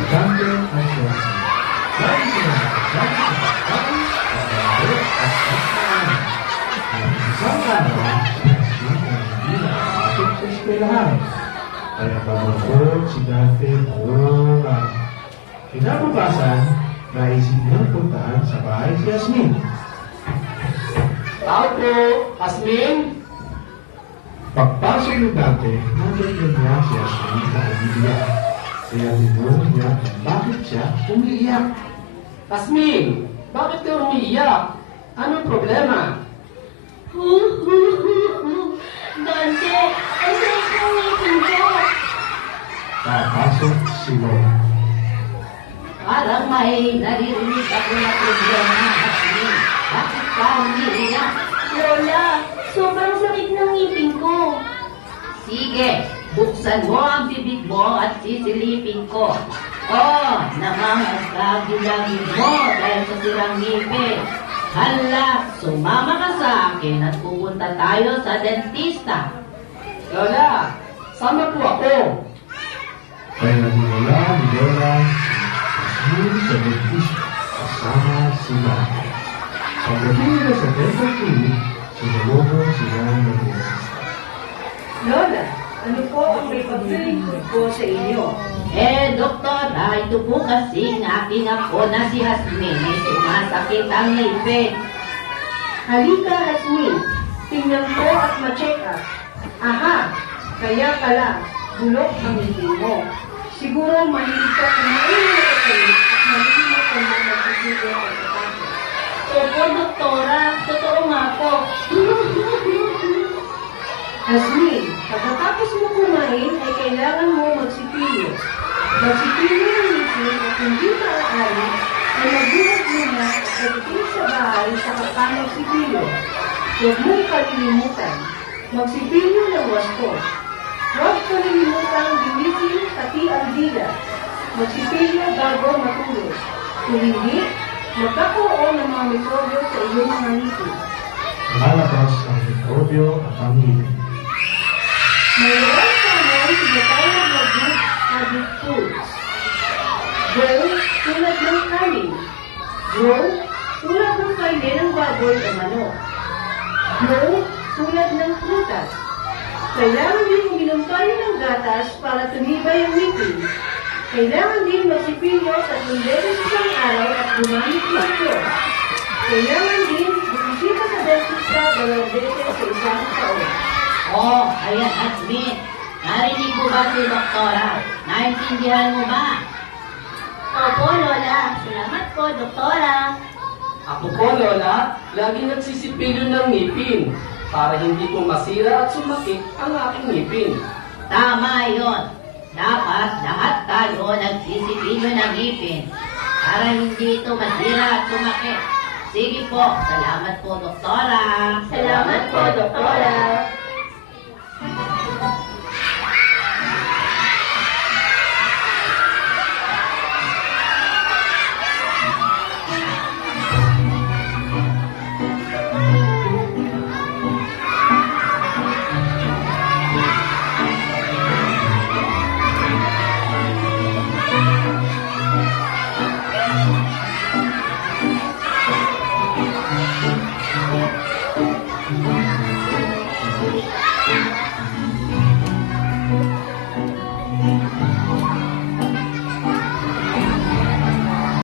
Si Dante at Josie. Dahil sila nagkasama sa pagkain, pagkain at pagkain. Ang isang araw, si Jasmine ay hindi nakapasok sa eskwelahan. Kaya pagod si Dante buong araw. Kinabukasan, naisip niyang puntaan sa bahay si Jasmine. Tao po, Asmin. Pagpasok ni Dante, nakita niya si Jasmine na umiiyak. Kaya tinanong niya kung bakit siya umiiyak. Asmin, bakit ka umiiyak? Anong problema? Dante, ang sakit ng ngipin ko. Papasok si Lola. Parang may naririnig ako na problema, Asmin. Bakit ka umiiyak? Lola, sobrang sakit ng ngipin ko. Sige, buksan mo ang bibig mo at sisilipin ko. Oh, namamagkagilagi mo dahil sa sirang ngipin. Hala, sumama ka sa akin at pupunta tayo sa dentista. Lola, sama po ako. Kaya nila ni Lola si Jasmine sa dentista kasama si Dante. Pagdating nila sa dental clinic, sinulubong sila ng dentista. Lola, ano po ang may paglilingkod ko sa inyo? Doktor, ito po kasi ng aking apo na si Jasmine. May sumasakit ang ngipin. Halika, Hasmin. Tingnan ko at ma-check up. Aha, kaya pala, bulok ang ngipin mo. Siguro mahilig ka kumain ng matalit at mahilig ka na magpapigil at atake. Opo, doktora. Totoo nga po. Hasmin, pagkatapos mo kumain ay kailangan mo magsipilyo. Magsipilyo ng ngipin at hindi maaari ay magbuhat muna at pagdating sa bahay sa kapanang sipilyo. Huwag mong kalilimutan. Magsipilyo ng wasto. Huwag kalilimutan gimitin pati ang dila. Magsipilyo bago matulog. Kung hindi, magkakaroon ng mga mikrobyo sa iyong mga ngipin. Lalabas ang mikrobyo at ang ngipin. Mayroon sa mga tinatawag na good habit foods. Grow tulad ng kanin. Grow tulad ng kainin ng baboy o manok. Grow tulad ng prutas. Kailangan din uminom tayo ng gatas para tumibay ang ngipin. Kailangan din magsipilyo sa beses isang araw at gumamit ng floss. Kailangan din bumisita sa dentista 2 beses sa isang taon. Oh, ayan, Jasmine. Narinig mo ba si doktora? Naintindihan mo ba? Opo, Lola. Salamat po, doktora. Ako po, Lola, lagi nagsisipilyo ng ngipin para hindi po masira at sumakit ang aking ngipin. Tama yon. Dapat lahat tayo nagsisipilyo ng ngipin para hindi ito masira at sumakit. Sige po, salamat po, doktora. Salamat po, doktora.